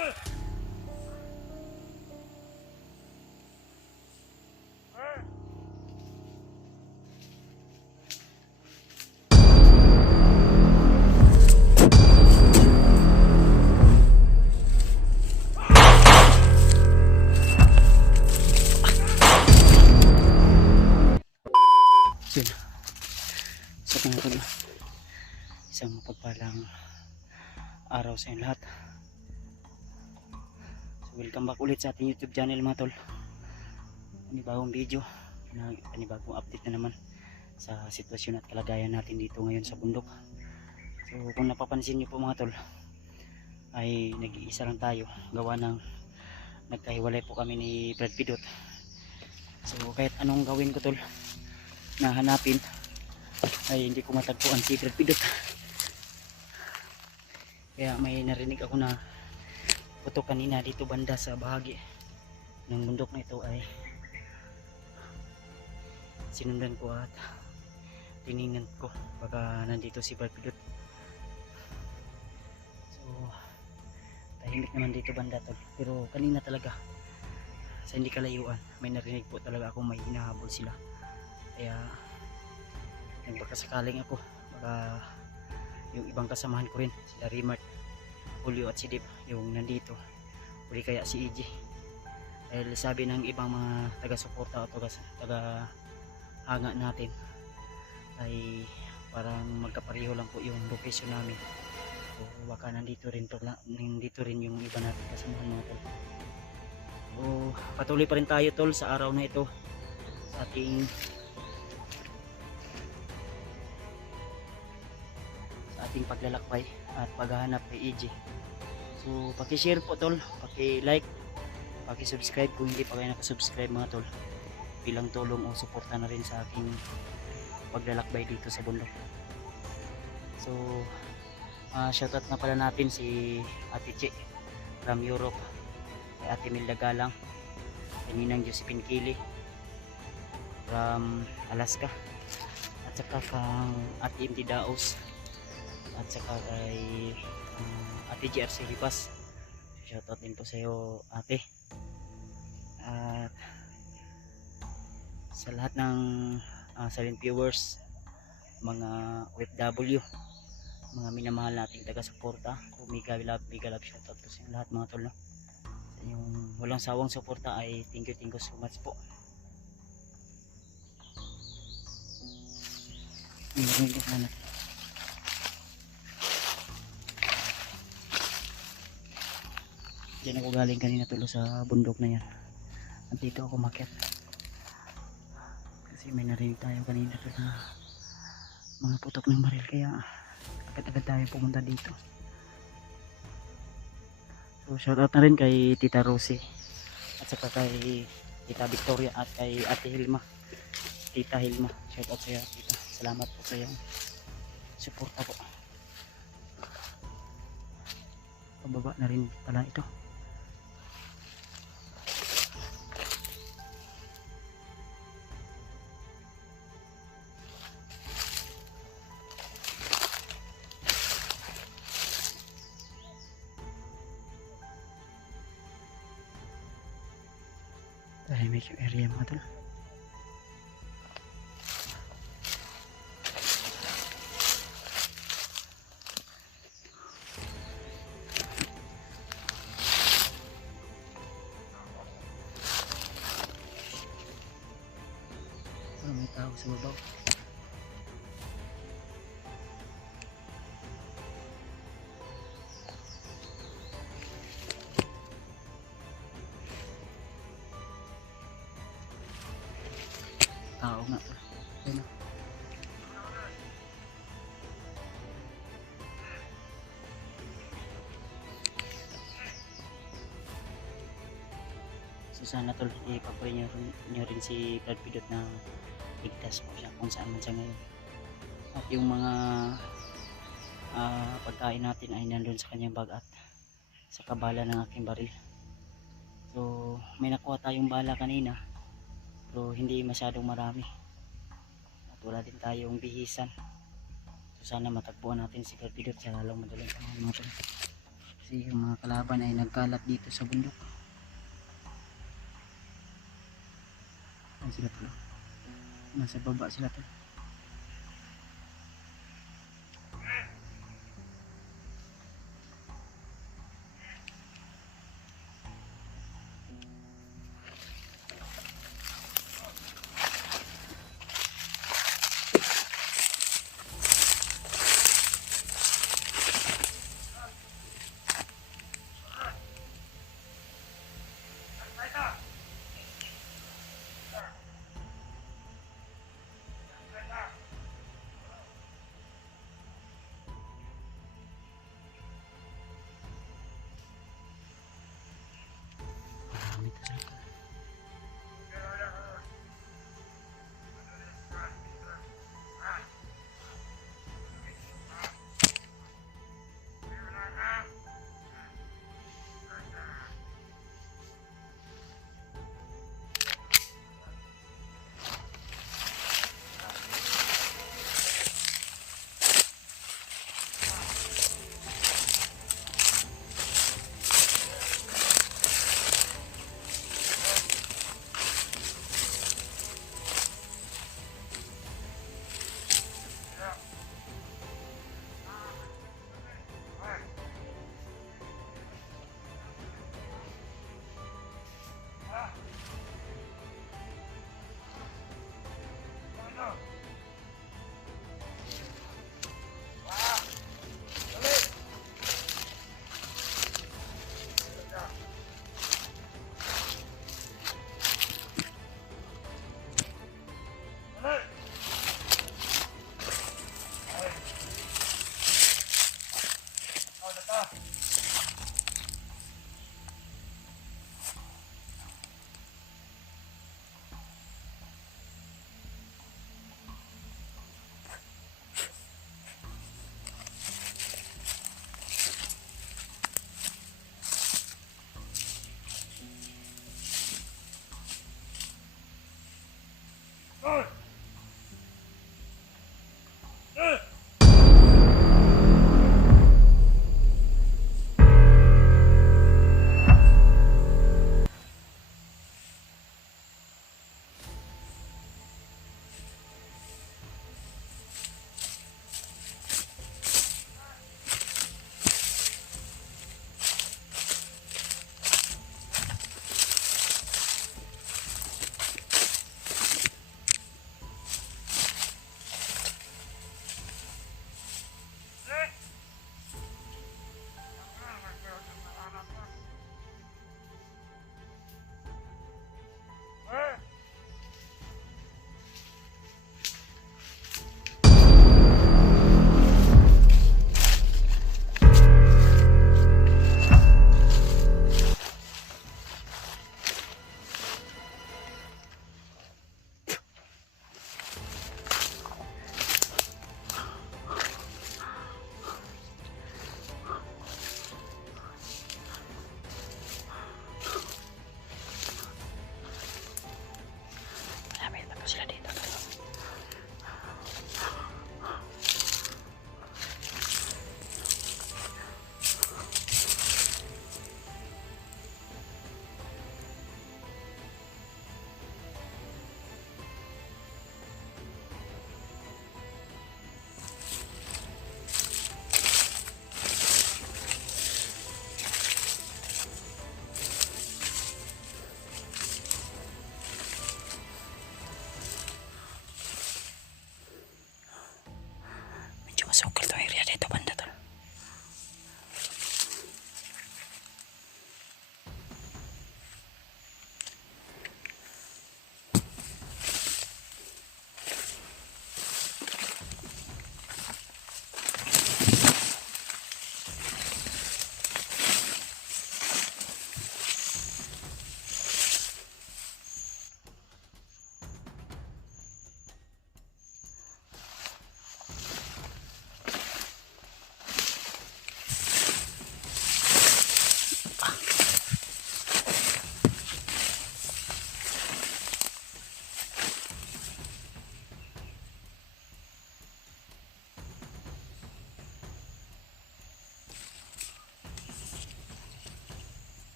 Yun. So mga tol, isang mapagpalang araw sa inyo lahat. So welcome back ulit sa ating YouTube channel mga tol. Panibagong video, panibagong update na naman sa sitwasyon at kalagayan natin dito ngayon sa bundok. So kung napapansin nyo po mga tol, ay nag-iisa lang tayo gawa ng nagkahiwalay po kami ni Brad Pidot. So kahit anong gawin ko tol na hanapin ay hindi ko matagpuan si Brad Pidot. Kaya may narinig ako na putok kanina dito banda sa bahagi ng bundok na ito, ay sinundan ko at tiningnan ko baka nandito si Brad Pidot. So tahimik naman dito banda tol, pero kanina talaga sa hindi kalayuan may narinig po talaga akong may hinahabol sila. Kaya nagbakasakaling ako baka yung ibang kasamahan ko rin, sila Rimart, Julio at si Dip, yung nandito, uli kaya si EJ. Dahil sabi ng ibang mga taga-suporta o taga-hanga natin ay parang magkapareho lang po yung location namin. So baka nandito rin yung iba natin kasamahan mga tol. So patuloy pa rin tayo tol sa araw na ito sa ating paglalakbay at paghahanap kay EJ. So paki-share po tol, paki-like, paki-subscribe kung hindi pa kayo nakasubscribe mga tol, bilang tulong o suporta na rin sa aking paglalakbay dito sa bundok. So shoutout na pala natin si Ate Che from Europe, kay Ate Milda Galang, kay Ninang Josephine Kili from Alaska, at saka kang Ate Imti Daos, at saka kay Ate GRC Lipas. Shoutout din po sa iyo ate. At sa lahat ng silent viewers, mga OFW, mga minamahal nating taga-suporta, mega love shoutout po sa lahat mga tol, no? Sa inyong walang sawang suporta ay thank you so much po. Diyan ako galing kanina tulo sa bundok na yan. Dito ako umakyat kasi may narinig tayo kanina na mga putok ng baril, kaya agad-agad tayo pumunta dito. So shoutout na rin kay Tita Rosie at saka kay Tita Victoria at kay Ate Hilma, Tita Hilma. Shoutout sa iyo tita, salamat po sa iyong suporta po. Pababa na rin pala ito. Tahimik yung area mga tol. May tao sa babaw. Tao nga to. Ayun. So sana tol, ipag-pray nyo rin si Brad Pidot na ligtas po siya kung saan man siya ngayon. At yung mga pagkain natin ay nandun sa kanyang bag at sa kabala ng aking baril. So may nakuha tayong bala kanina pero hindi masyadong marami at wala din tayong bihisan. So sana matagpuan natin si Brad Pidot sa lalong madaling panahon mga tol. Kasi kasi yung mga kalaban ay nagkalat dito sa bundok. Ayan sila tol, nasa baba sila tol. Marami to sila tol.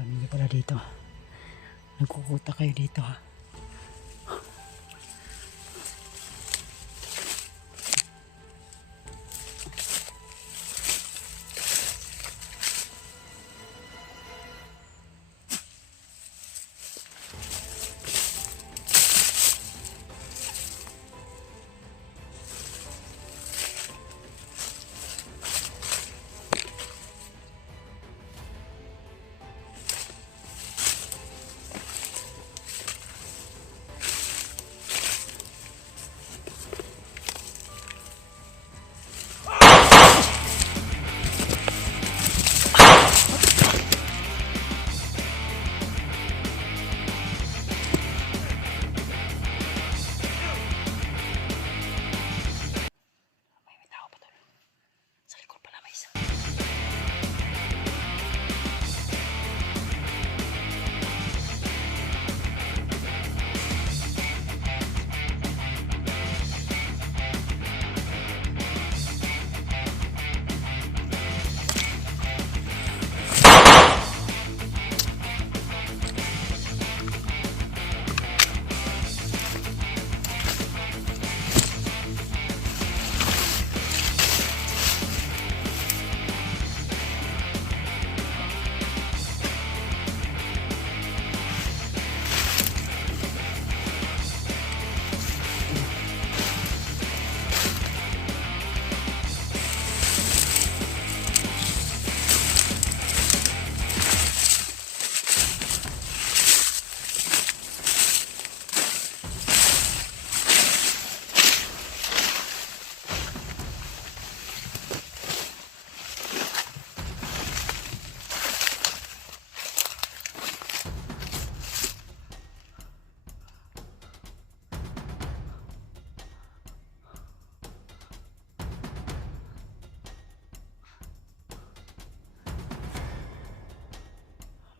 Dami niyo pala dito. Nagkukuta kayo dito ha. May tao pa tol. Sa likod pala may isa.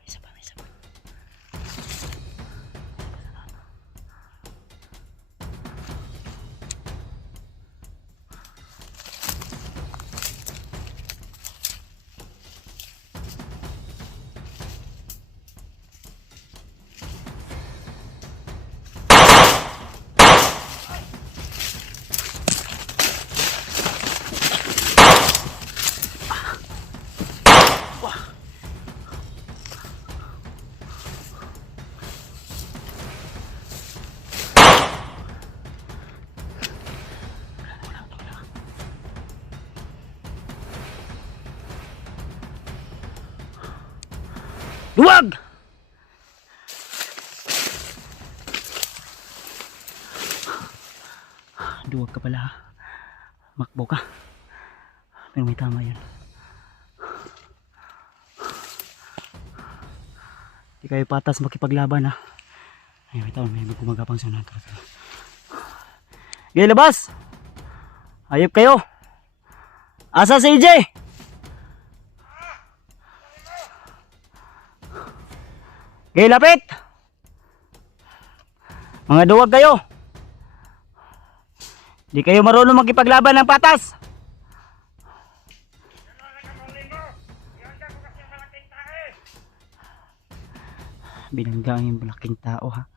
May isa pa, may isa pa. Luwag! Duwag ka pala. Makbo ka. Pero may tama yun. Di kayo patas makipaglaban ha. Ay, may tao. May gumagapang sa natin. Okay, labas! Ayop kayo! Asa si EJ? Okay, lapit! Mga duwag kayo! Di kayo marunong makipaglaban ng patas! Binangga ang malaking tao ha.